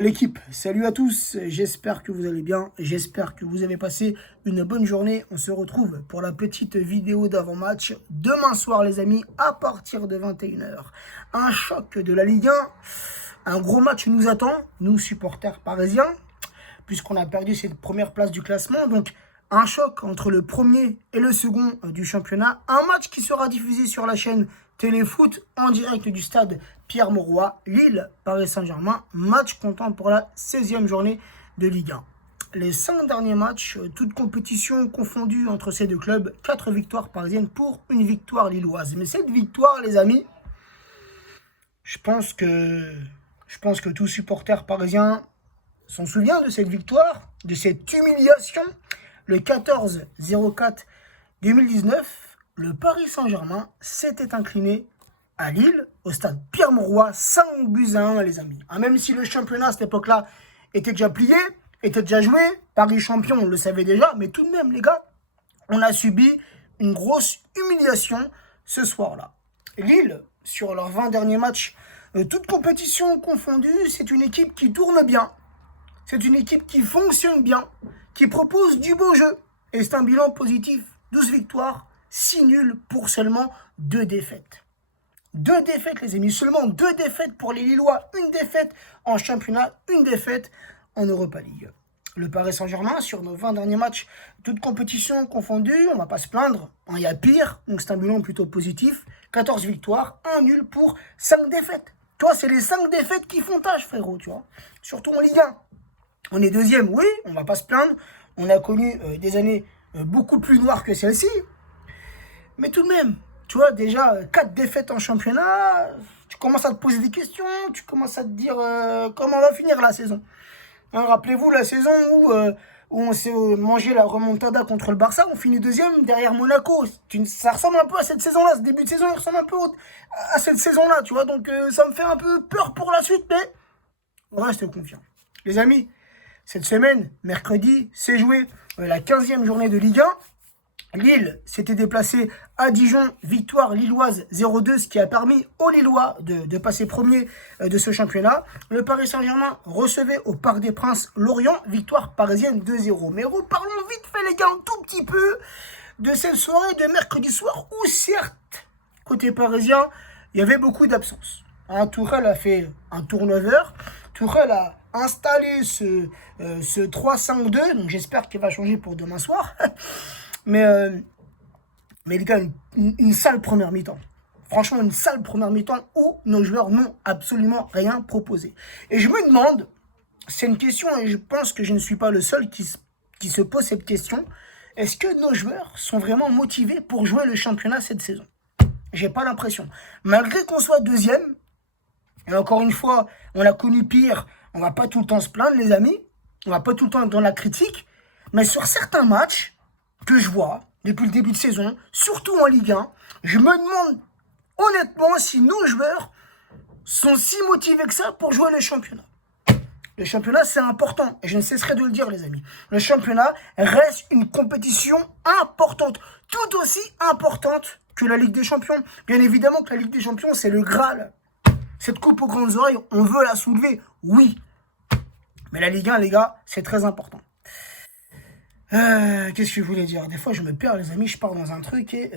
L'équipe, salut à tous, j'espère que vous allez bien, j'espère que vous avez passé une bonne journée. On se retrouve pour la petite vidéo d'avant-match demain soir les amis, à partir de 21 h. Un choc de la Ligue 1, un gros match nous attend, nous supporters parisiens, puisqu'on a perdu cette première place du classement. Donc un choc entre le premier et le second du championnat, un match qui sera diffusé sur la chaîne Téléfoot en direct du stade Pierre-Mauroy, Lille, Paris Saint-Germain, match comptant pour la 16e journée de Ligue 1. Les 5 derniers matchs, toutes compétitions confondues entre ces deux clubs, 4 victoires parisiennes pour une victoire lilloise. Mais cette victoire, les amis, je pense que tout supporter parisien s'en souvient de cette victoire, de cette humiliation. Le 14-04-2019, le Paris Saint-Germain s'était incliné à Lille, au stade Pierre-Mauroy, 5-1, les amis. Même si le championnat à cette époque-là était déjà plié, était déjà joué, Paris champion, on le savait déjà, mais tout de même, les gars, on a subi une grosse humiliation ce soir-là. Lille, sur leurs 20 derniers matchs, toutes compétitions confondues, c'est une équipe qui tourne bien, c'est une équipe qui fonctionne bien, qui propose du beau jeu. Et c'est un bilan positif, 12 victoires, 6 nuls pour seulement 2 défaites. 2 défaites, les amis, seulement 2 défaites pour les Lillois, une défaite en championnat, une défaite en Europa League. Le Paris Saint-Germain, sur nos 20 derniers matchs, toutes compétitions confondues, on ne va pas se plaindre, il y a pire, donc c'est un bilan plutôt positif, 14 victoires, 1 nul pour 5 défaites. Toi, c'est les 5 défaites qui font tâche, frérot, tu vois, surtout en Ligue 1. On est deuxième, oui, on ne va pas se plaindre, on a connu des années beaucoup plus noires que celle-ci, mais tout de même, tu vois, déjà, 4 défaites en championnat, tu commences à te poser des questions, tu commences à te dire comment va finir la saison. Rappelez-vous la saison où on s'est mangé la remontada contre le Barça, on finit deuxième derrière Monaco. Ça ressemble un peu à cette saison-là, ce début de saison, il ressemble un peu à cette saison-là, tu vois. Donc ça me fait un peu peur pour la suite, mais on reste confiant. Les amis, cette semaine, mercredi, c'est joué la 15e journée de Ligue 1. Lille s'était déplacé à Dijon, victoire lilloise 0-2, ce qui a permis aux Lillois de passer premier de ce championnat. Le Paris Saint-Germain recevait au Parc des Princes Lorient, victoire parisienne 2-0. Mais reparlons vite fait les gars, un tout petit peu de cette soirée de mercredi soir où certes, côté parisien, il y avait beaucoup d'absences. Tourelle a fait un turnover, Tourelle a installé ce 3-5-2, donc j'espère qu'il va changer pour demain soir. Mais les gars, une sale première mi-temps. Franchement, une sale première mi-temps où nos joueurs n'ont absolument rien proposé. Et je me demande, c'est une question et je pense que je ne suis pas le seul qui se pose cette question. Est-ce que nos joueurs sont vraiment motivés pour jouer le championnat cette saison? J'ai pas l'impression. Malgré qu'on soit deuxième, et encore une fois, on a connu pire, on va pas tout le temps se plaindre les amis, on va pas tout le temps être dans la critique, mais sur certains matchs que je vois depuis le début de saison, surtout en Ligue 1, je me demande honnêtement si nos joueurs sont si motivés que ça pour jouer le championnat. Le championnat, c'est important, et je ne cesserai de le dire, les amis. Le championnat reste une compétition importante, tout aussi importante que la Ligue des Champions. Bien évidemment que la Ligue des Champions, c'est le Graal. Cette coupe aux grandes oreilles, on veut la soulever, oui. Mais la Ligue 1, les gars, c'est très important. Qu'est-ce que je voulais dire? Des fois, je me perds, les amis, je pars dans un truc et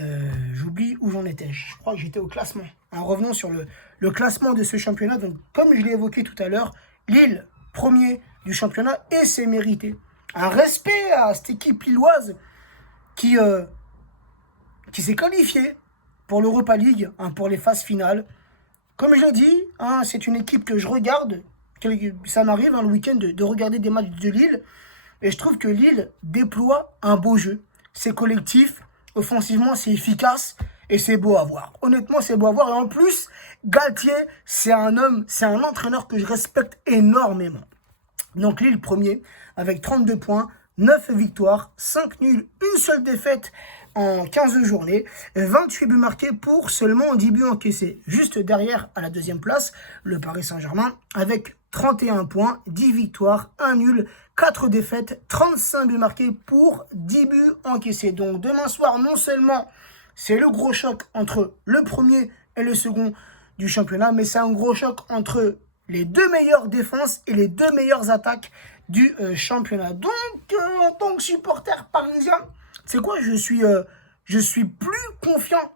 j'oublie où j'en étais. Je crois que j'étais au classement. Revenons sur le classement de ce championnat. Donc, comme je l'ai évoqué tout à l'heure, Lille, premier du championnat, et c'est mérité. Un respect à cette équipe lilloise qui s'est qualifiée pour l'Europa League, pour les phases finales. Comme je l'ai dit, c'est une équipe que je regarde. Ça m'arrive le week-end de regarder des matchs de Lille. Et je trouve que Lille déploie un beau jeu. C'est collectif, offensivement c'est efficace et c'est beau à voir. Honnêtement c'est beau à voir. Et en plus, Galtier, c'est un entraîneur que je respecte énormément. Donc Lille premier avec 32 points, 9 victoires, 5 nuls, une seule défaite en 15 journées, 28 buts marqués pour seulement 10 buts encaissés. Juste derrière, à la deuxième place, le Paris Saint-Germain avec 31 points, 10 victoires, 1 nul, 4 défaites, 35 buts marqués pour 10 buts encaissés. Donc demain soir, non seulement c'est le gros choc entre le premier et le second du championnat, mais c'est un gros choc entre les deux meilleures défenses et les deux meilleures attaques du championnat. Donc, en tant que supporter parisien, c'est quoi, je suis plus confiant.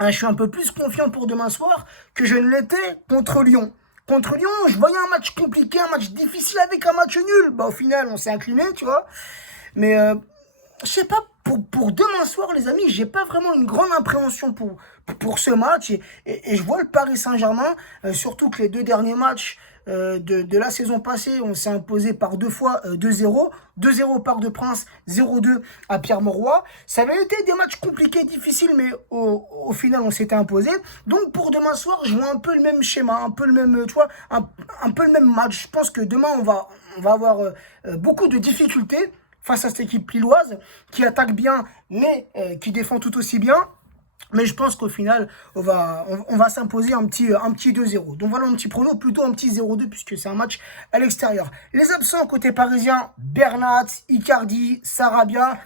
Hein, je suis un peu plus confiant pour demain soir que je ne l'étais contre Lyon. Contre Lyon, je voyais un match compliqué, un match difficile avec un match nul. Bah, au final, on s'est incliné, tu vois. Mais je sais pas, pour demain soir, les amis, j'ai pas vraiment une grande appréhension pour ce match. Et je vois le Paris Saint-Germain, surtout que les deux derniers matchs de la saison passée, on s'est imposé par deux fois 2-0. 2-0 au Parc de Prince, 0-2 à Pierre-Mauroy. Ça avait été des matchs compliqués, difficiles, mais au final, on s'était imposé. Donc, pour demain soir, je vois un peu le même schéma, un peu le même, tu vois, un peu le même match. Je pense que demain, on va avoir beaucoup de difficultés face à cette équipe lilloise qui attaque bien, mais qui défend tout aussi bien. Mais je pense qu'au final, on va s'imposer un petit 2-0. Donc voilà un petit prono, plutôt un petit 0-2, puisque c'est un match à l'extérieur. Les absents côté parisien, Bernat, Icardi, Sarabia.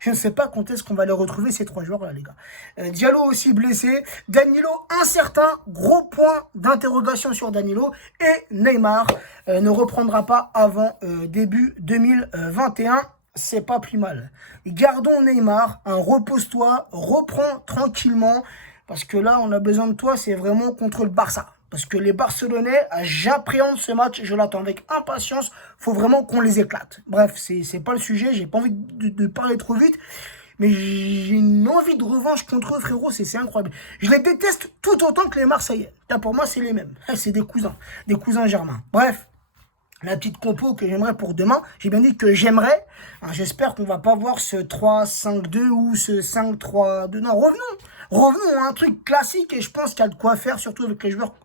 Je ne sais pas quand est-ce qu'on va les retrouver, ces trois joueurs-là, les gars. Diallo aussi blessé. Danilo incertain. Gros point d'interrogation sur Danilo. Et Neymar ne reprendra pas avant début 2021. C'est pas plus mal. Gardons Neymar, repose-toi, reprends tranquillement, parce que là, on a besoin de toi, c'est vraiment contre le Barça. Parce que les Barcelonais, j'appréhende ce match, je l'attends avec impatience, faut vraiment qu'on les éclate. Bref, c'est pas le sujet, j'ai pas envie de parler trop vite, mais j'ai une envie de revanche contre eux, frérot, c'est incroyable. Je les déteste tout autant que les Marseillais. Là, pour moi, c'est les mêmes. C'est des cousins germains. Bref. La petite compo que j'aimerais pour demain, j'ai bien dit que j'aimerais. J'espère qu'on va pas voir ce 3-5-2 ou ce 5-3-2. Non, revenons à un truc classique et je pense qu'il y a de quoi faire, surtout avec les joueurs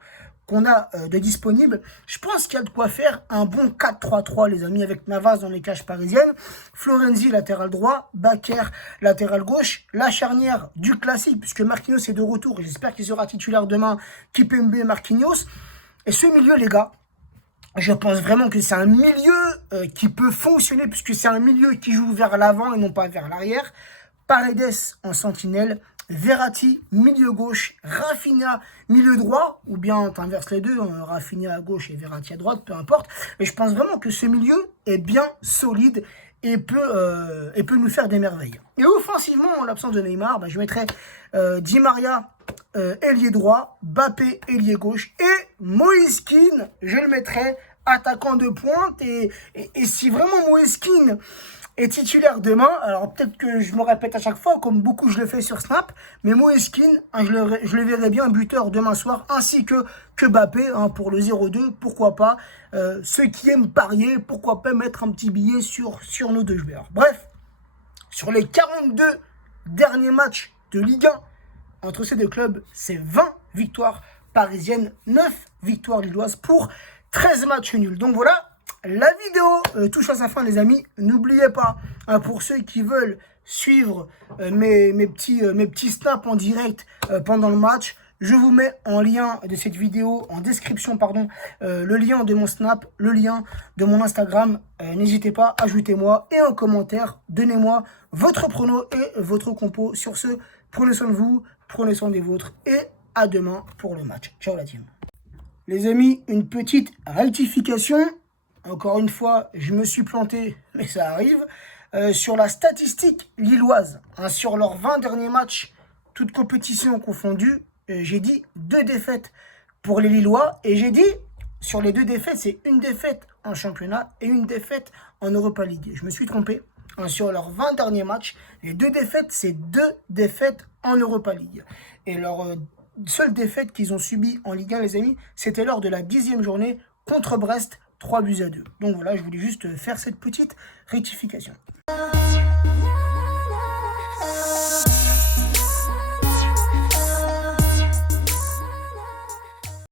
qu'on a de disponibles. Je pense qu'il y a de quoi faire un bon 4-3-3, les amis, avec Navas dans les cages parisiennes, Florenzi latéral droit, Bakker latéral gauche, la charnière du classique, puisque Marquinhos est de retour, j'espère qu'il sera titulaire demain, Kipembe, Marquinhos. Et ce milieu, les gars, je pense vraiment que c'est un milieu qui peut fonctionner, puisque c'est un milieu qui joue vers l'avant et non pas vers l'arrière. Paredes en sentinelle, Verratti, milieu gauche, Rafinha, milieu droit, ou bien tu inverses les deux, Rafinha à gauche et Verratti à droite, peu importe. Mais je pense vraiment que ce milieu est bien solide et peut nous faire des merveilles. Et offensivement, en l'absence de Neymar, je mettrais Di Maria, ailier droit, Mbappé, ailier gauche, et Moïse Kean, je le mettrais attaquant de pointe. Et si vraiment Moïse Kean est titulaire demain, alors peut-être que je me répète à chaque fois, comme beaucoup je le fais sur Snap, mais Moïse Kean, je le verrai bien buteur demain soir, ainsi que Mbappé, pour le 0-2, pourquoi pas. Ceux qui aiment parier, pourquoi pas mettre un petit billet sur nos deux joueurs. Bref, sur les 42 derniers matchs de Ligue 1, entre ces deux clubs, c'est 20 victoires parisiennes, 9 victoires lilloises pour 13 matchs nuls. Donc voilà, la vidéo touche à sa fin, les amis. N'oubliez pas, pour ceux qui veulent suivre mes petits snaps en direct pendant le match, je vous mets en lien de cette vidéo, en description, pardon, le lien de mon Snap, le lien de mon Instagram. N'hésitez pas, ajoutez-moi et en commentaire, donnez-moi votre prono et votre compo. Sur ce, prenez soin de vous, prenez soin des vôtres et à demain pour le match. Ciao la team. Les amis, une petite rectification. Encore une fois, je me suis planté, mais ça arrive. Sur la statistique lilloise, sur leurs 20 derniers matchs, toutes compétitions confondues, j'ai dit 2 défaites pour les Lillois. Et j'ai dit, sur les 2 défaites, c'est une défaite en championnat et une défaite en Europa League. Je me suis trompé. Sur leurs 20 derniers matchs, les 2 défaites, c'est 2 défaites en Europa League. Et leur seule défaite qu'ils ont subie en Ligue 1, les amis, c'était lors de la 10e journée contre Brest, 3-2. Donc voilà, je voulais juste faire cette petite rectification.